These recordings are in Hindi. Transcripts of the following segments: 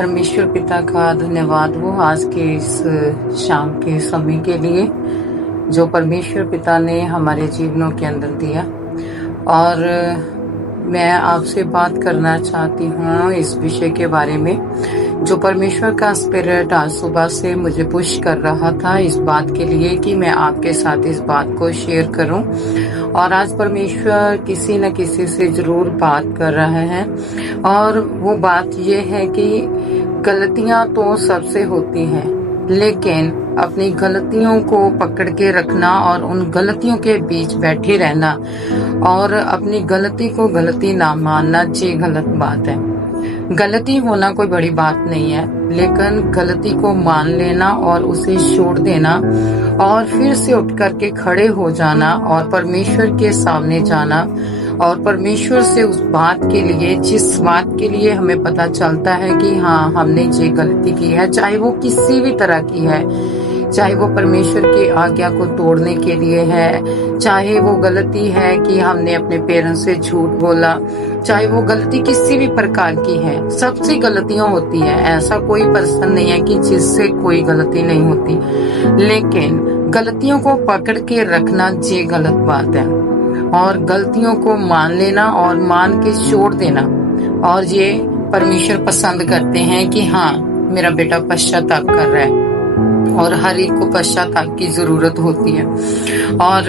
परमेश्वर पिता का धन्यवाद हो आज के इस शाम के समय के लिए जो परमेश्वर पिता ने हमारे जीवनों के अंदर दिया। और मैं आपसे बात करना चाहती हूँ इस विषय के बारे में जो परमेश्वर का स्पिरिट आज सुबह से मुझे पुश कर रहा था इस बात के लिए कि मैं आपके साथ इस बात को शेयर करूं। और आज परमेश्वर किसी न किसी से जरूर बात कर रहे हैं और वो बात ये है कि गलतियां तो सबसे होती हैं, लेकिन अपनी गलतियों को पकड़ के रखना और उन गलतियों के बीच बैठे रहना और अपनी गलती को गलती ना मानना ये गलत बात है। गलती होना कोई बड़ी बात नहीं है, लेकिन गलती को मान लेना और उसे छोड़ देना और फिर से उठ करके खड़े हो जाना और परमेश्वर के सामने जाना और परमेश्वर से उस बात के लिए जिस बात के लिए हमें पता चलता है कि हाँ हमने ये गलती की है, चाहे वो किसी भी तरह की है, चाहे वो परमेश्वर की आज्ञा को तोड़ने के लिए है, चाहे वो गलती है कि हमने अपने पेरेंट्स से झूठ बोला, चाहे वो गलती किसी भी प्रकार की है, सबसे गलतियां होती है। ऐसा कोई पर्सन नहीं है कि जिससे कोई गलती नहीं होती, लेकिन गलतियों को पकड़ के रखना ये गलत बात है और गलतियों को मान लेना और मान के छोड़ देना। और ये परमेश्वर पसंद करते हैं कि हाँ मेरा बेटा पश्चाताप कर रहा है और हर एक को पश्चाताप की जरूरत होती है। और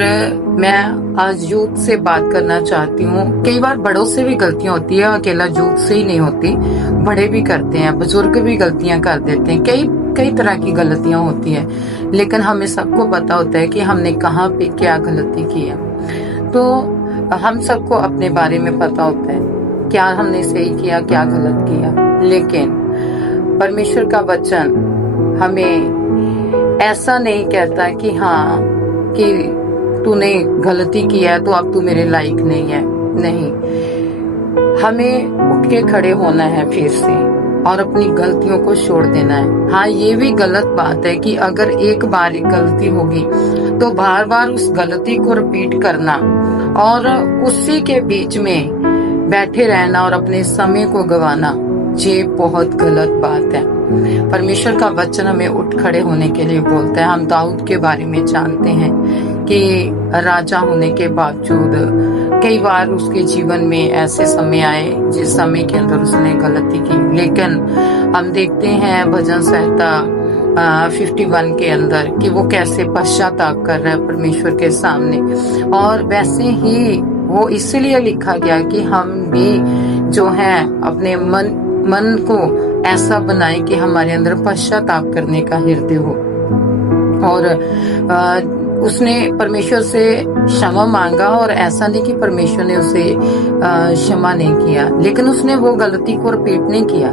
मैं आज यूथ से बात करना चाहती हूँ। कई बार बड़ों से भी गलतियां होती है, अकेला यूथ से ही नहीं होती, बड़े भी करते हैं, बुजुर्ग भी गलतियां कर देते हैं, कई तरह की गलतियां होती है, लेकिन हमें सबको पता होता है कि हमने कहाँ पे क्या गलती की है। तो हम सबको अपने बारे में पता होता है क्या हमने सही किया क्या गलत किया, लेकिन परमेश्वर का वचन हमें ऐसा नहीं कहता कि हाँ कि तूने गलती किया तो अब तू मेरे लायक नहीं है। नहीं, हमें उठ के खड़े होना है फिर से और अपनी गलतियों को छोड़ देना है। हाँ, ये भी गलत बात है कि अगर एक बार गलती होगी तो बार बार उस गलती को रिपीट करना और उसी के बीच में बैठे रहना और अपने समय को गंवाना, ये बहुत गलत बात है। परमेश्वर का वचन हमें उठ खड़े होने के लिए बोलता है। हम दाऊद के बारे में जानते हैं कि राजा होने के बावजूद कई बार उसके जीवन में ऐसे समय आए जिस समय के अंदर उसने गलती की, लेकिन हम देखते हैं भजन संहिता 51 के अंदर कि वो कैसे पश्चाताप कर रहा है परमेश्वर के सामने। और वैसे ही वो इसलिए लिखा गया कि हम भी जो है अपने मन को ऐसा बनाए कि हमारे अंदर पश्चाताप करने का हृदय हो। और उसने परमेश्वर से क्षमा मांगा और ऐसा नहीं कि परमेश्वर ने उसे क्षमा नहीं किया, लेकिन उसने वो गलती को रिपीट नहीं किया।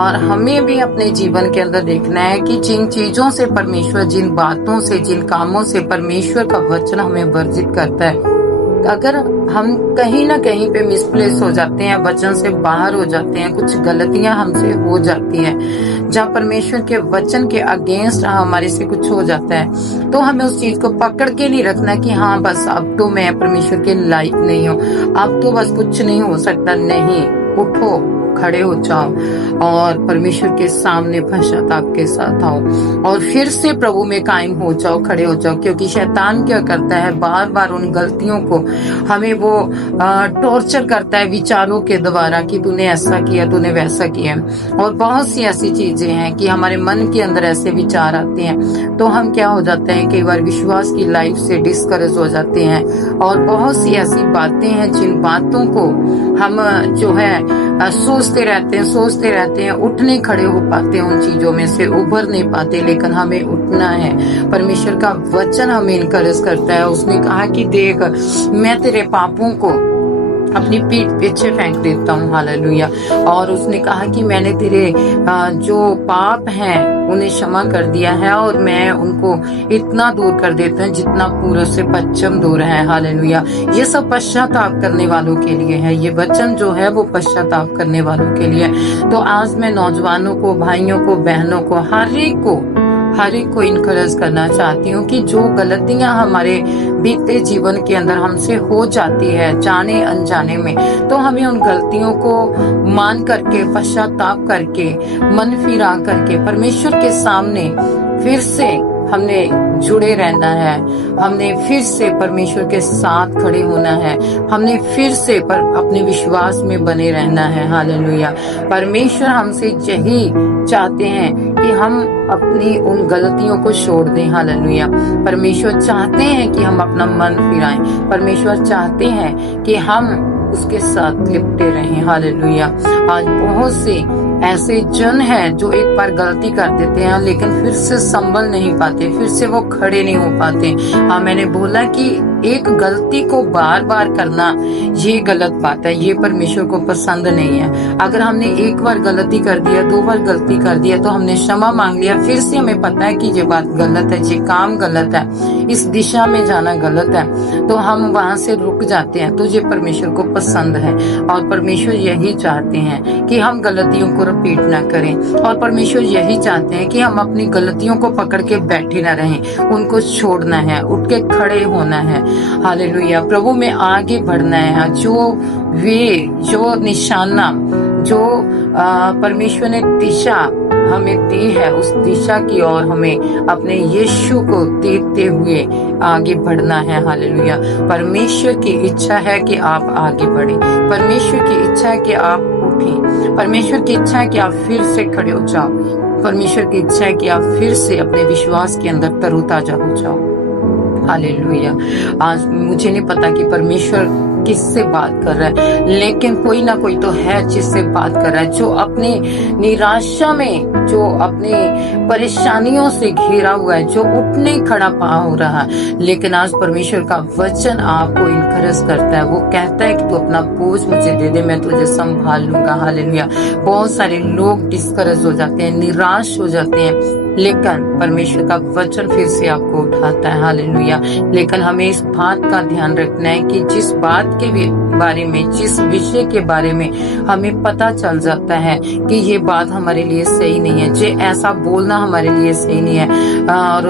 और हमें भी अपने जीवन के अंदर देखना है कि जिन चीजों से परमेश्वर, जिन बातों से, जिन कामों से परमेश्वर का वचन हमें वर्जित करता है, अगर हम कहीं ना कहीं पे मिसप्लेस हो जाते हैं, वचन से बाहर हो जाते हैं, कुछ गलतियां हमसे हो जाती हैं जहाँ परमेश्वर के वचन के अगेंस्ट हमारे से कुछ हो जाता है, तो हमें उस चीज को पकड़ के नहीं रखना कि हाँ बस अब तो मैं परमेश्वर के लायक नहीं हूँ, अब तो बस कुछ नहीं हो सकता। नहीं, उठो, खड़े हो जाओ और परमेश्वर के सामने पश्चाताप के साथ आओ और फिर से प्रभु में कायम हो जाओ, खड़े हो जाओ। क्योंकि शैतान क्या करता है, बार बार उन गलतियों को हमें वो टॉर्चर करता है विचारों के द्वारा कि तूने ऐसा किया, तूने वैसा किया। और बहुत सी ऐसी चीजें हैं कि हमारे मन के अंदर ऐसे विचार आते हैं, तो हम क्या हो जाते हैं, कई बार विश्वास की लाइफ से डिस्करेज हो जाते हैं। और बहुत सी ऐसी बातें हैं जिन बातों को हम जो है सोचते रहते हैं, उठ नहीं खड़े हो पाते, उन चीजों में से उभर नहीं पाते। लेकिन हमें उठना है। परमेश्वर का वचन हमें इनकरेज करता है। उसने कहा कि देख, मैं तेरे पापों को अपनी पीठ पीछे फेंक देता हूँ। हालेलुया। और उसने कहा कि मैंने तेरे जो पाप हैं उन्हें क्षमा कर दिया है और मैं उनको इतना दूर कर देता हूँ जितना पूर्व से पश्चिम दूर है। हालेलुया। ये सब पश्चाताप करने वालों के लिए है। ये वचन जो है वो पश्चाताप करने वालों के लिए। तो आज मैं नौजवानों को, भाइयों को, बहनों को, हर एक को हर एक को इनकरेज करना चाहती हूँ कि जो गलतियां हमारे बीते जीवन के अंदर हमसे हो जाती है जाने अनजाने में, तो हमें उन गलतियों को मान करके, पश्चाताप करके, मन फिरा करके परमेश्वर के सामने फिर से हमने जुड़े रहना है। हमने फिर से परमेश्वर के साथ खड़े होना है। हमने फिर से अपने विश्वास में बने रहना है। हालेलुया। परमेश्वर हमसे यही चाहते हैं कि हम अपनी उन गलतियों को छोड़ दें। हालेलुया। परमेश्वर चाहते हैं कि हम अपना मन फिराएं। परमेश्वर चाहते हैं कि हम उसके साथ लिपटे रहें। हालेलुया। आज बहुत से ऐसे जन हैं जो एक बार गलती कर देते हैं लेकिन फिर से संभल नहीं पाते, फिर से वो खड़े नहीं हो पाते। हाँ, मैंने बोला कि एक गलती को बार बार करना ये गलत बात है, ये परमेश्वर को पसंद नहीं है। अगर हमने एक बार गलती कर दिया, 2 बार गलती कर दिया, तो हमने क्षमा मांग लिया, फिर से हमें पता है कि ये बात गलत है, ये काम गलत है, इस दिशा में जाना गलत है, तो हम वहां से रुक जाते हैं। तो ये परमेश्वर को पसंद है और परमेश्वर यही चाहते हैं कि हम गलतियों को रिपीट ना करें। और परमेश्वर यही चाहते हैं कि हम अपनी गलतियों को पकड़ के बैठे ना रहें, उनको छोड़ना है, उठ के खड़े होना है। हालेलुया। प्रभु में आगे बढ़ना है। जो निशाना, जो परमेश्वर ने दिशा हमें दी है, उस दिशा की ओर हमें अपने यीशु को देखते हुए आगे बढ़ना है। हालेलुया। परमेश्वर की इच्छा है कि आप आगे बढ़ें। परमेश्वर की इच्छा है कि आप उठें। परमेश्वर की इच्छा है कि आप फिर से खड़े हो जाओ। परमेश्वर की इच्छा है कि आप फिर से अपने विश्वास के अंदर तरोताजा हो जाओ। हालेलुया। आज मुझे नहीं पता कि परमेश्वर किससे बात कर रहा है, लेकिन कोई ना कोई तो है जिससे बात कर रहा है, जो अपने निराशा में, जो अपने परेशानियों से घिरा हुआ है, जो उठने खड़ा पा हो रहा है। लेकिन आज परमेश्वर का वचन आपको इनकरेज करता है। वो कहता है कि तू अपना बोझ मुझे दे दे, मैं तुझे संभाल लूंगा। हालेलुया। बहुत सारे लोग डिस्करेज हो जाते हैं, निराश हो जाते हैं, लेकिन परमेश्वर का वचन फिर से आपको उठाता है। हालेलुया। लेकिन हमें इस बात का ध्यान रखना है कि जिस बात के बारे में, जिस विषय के बारे में हमें पता चल जाता है कि ये बात हमारे लिए सही नहीं है, जे ऐसा बोलना हमारे लिए सही नहीं है, और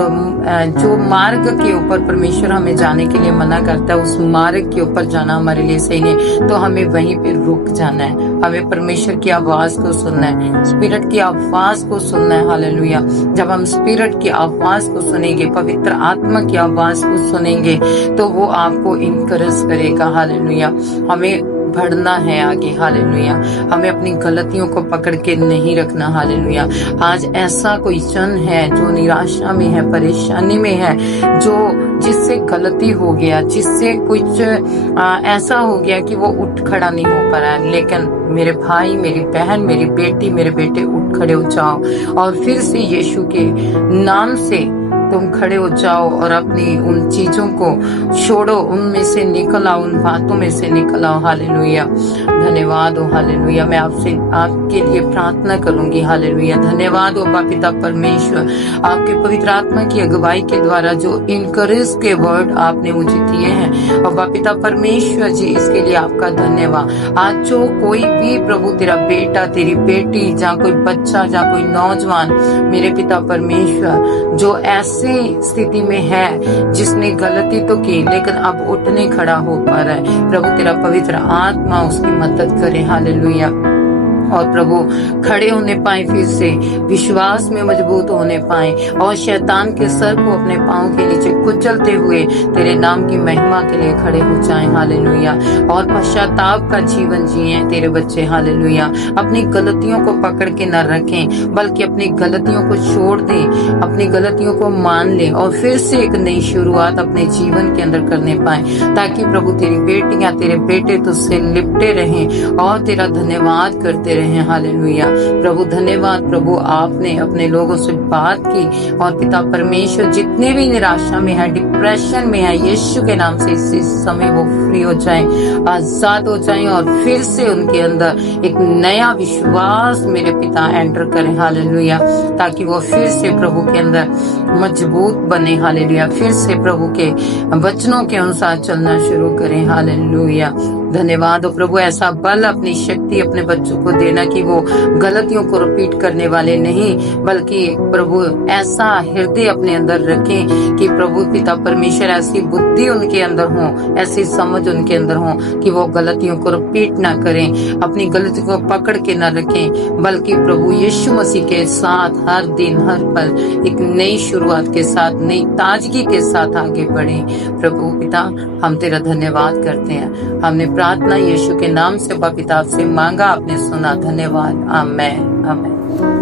जो मार्ग के ऊपर परमेश्वर हमें जाने के लिए मना करता है, उस मार्ग के ऊपर जाना हमारे लिए सही नहीं, तो हमें वहीं पे रुक जाना है। हमें परमेश्वर की आवाज को सुनना है, स्पिरिट की आवाज को सुनना है। हालेलुया। जब हम स्पिरिट की आवाज को सुनेंगे, पवित्र आत्मा की आवाज को सुनेंगे, तो वो आपको इनकरेज करेगा। हालेलुया। हमें बढ़ना है आगे। हालेलुया। हमें अपनी गलतियों को पकड़ के नहीं रखना। हालेलुया। आज ऐसा कोई जन है जो निराशा में है, परेशानी में है, जिससे गलती हो गया, जिससे कुछ ऐसा हो गया कि वो उठ खड़ा नहीं हो पा रहा है। लेकिन मेरे भाई, मेरी बहन, मेरी बेटी, मेरे बेटे, उठ खड़े हो जाओ और फिर से यीशु के नाम से तुम खड़े हो जाओ और अपनी उन चीजों को छोड़ो, उनमें से निकल आओ, उन बातों में से निकल आओ। हालेलुया। धन्यवाद हो। हालेलुया। मैं आपसे आपके लिए प्रार्थना करूंगी। हालेलुया। धन्यवाद हो पिता परमेश्वर, आपके पवित्र आत्मा की अगुवाई के द्वारा जो इनकरेज के वर्ड आपने मुझे दिए हैं, और पिता परमेश्वर जी, इसके लिए आपका धन्यवाद। आज जो कोई भी प्रभु तेरा बेटा, तेरी बेटी, जहाँ कोई बच्चा, जहाँ कोई नौजवान, मेरे पिता परमेश्वर, जो ऐसी स्थिति में है जिसने गलती तो की लेकिन अब उठने खड़ा हो पा रहा है, प्रभु तेरा पवित्र आत्मा उसकी मदद करे। हालेलुया। और प्रभु खड़े होने पाए, फिर से विश्वास में मजबूत होने पाए, और शैतान के सर को अपने पांव के नीचे कुचलते हुए तेरे नाम की महिमा के लिए खड़े हो जाएं। हालेलुया। और पश्चाताप का जीवन जिए तेरे बच्चे। हालेलुया। अपनी गलतियों को पकड़ के न रखें, बल्कि अपनी गलतियों को छोड़ दें, अपनी गलतियों को मान लें और फिर से एक नई शुरुआत अपने जीवन के अंदर करने पाए, ताकि प्रभु तेरी बेटियां, तेरे बेटे तुझसे लिपटे रहें और तेरा धन्यवाद करते रहे। हालेलुया। प्रभु धन्यवाद। प्रभु आपने अपने लोगों से बात की, और पिता परमेश्वर जितने भी निराशा में है, डिप्रेशन में है, यीशु के नाम से इस समय वो फ्री हो जाएं, आजाद हो जाएं, और फिर से उनके अंदर एक नया विश्वास मेरे पिता एंटर करें। हालेलुया। ताकि वो फिर से प्रभु के अंदर मजबूत बने। हालेलुया। फिर से प्रभु के वचनों के अनुसार चलना शुरू करें। हालेलुया। धन्यवाद हो प्रभु, ऐसा बल अपनी शक्ति अपने बच्चों को देना कि वो गलतियों को रिपीट करने वाले नहीं, बल्कि प्रभु ऐसा हृदय अपने अंदर रखें कि प्रभु पिता परमेश्वर ऐसी बुद्धि उनके अंदर हो, ऐसी समझ उनके अंदर हो कि वो गलतियों को रिपीट ना करें, अपनी गलती को पकड़ के ना रखें, बल्कि प्रभु यीशु मसीह के साथ हर दिन हर पल एक नई शुरुआत के साथ, नई ताजगी के साथ आगे बढ़े। प्रभु पिता हम तेरा धन्यवाद करते हैं। हमने प्रार्थना यीशु के नाम से पिता से मांगा, आपने सुना। धन्यवाद। आमेन आमेन।